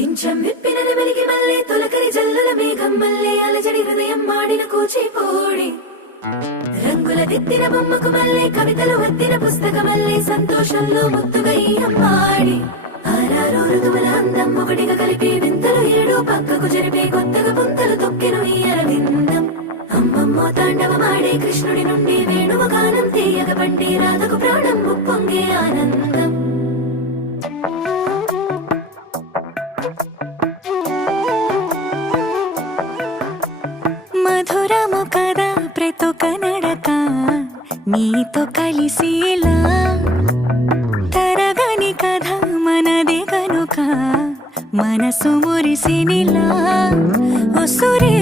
పింఛం విప్పిన నెమలికి మల్లె తొలకరి జల్లుల మేఘం మల్లె అలజడి హృదయం మాడిన కూచిపోడి రంగుల దిద్దిన బొమ్మకు మల్లె కవితలు వద్దిన పుస్తక మల్లె సంతోషంలో ముద్దుగా ఈ అమ్మాడి ఆరారు ఋతువుల అందం ఒకటిగా కలిపి వింతలు ఏడు పక్కకు జరిపే కొత్తగా పుంతలు తొక్కెను ఈ అరవిందం అమ్మమ్మో తాండవమాడే కృష్ణుడి నుండి వేణువ గానం తీయగ పండి రాధకు ప్రాణం ఉప్పొంగే ఆనందం మధురము కదా ప్రతొక నడక నీతో కలిసేలా తరగని కథ మనదే కనుక మనసు మురిసినిలా ఉసురే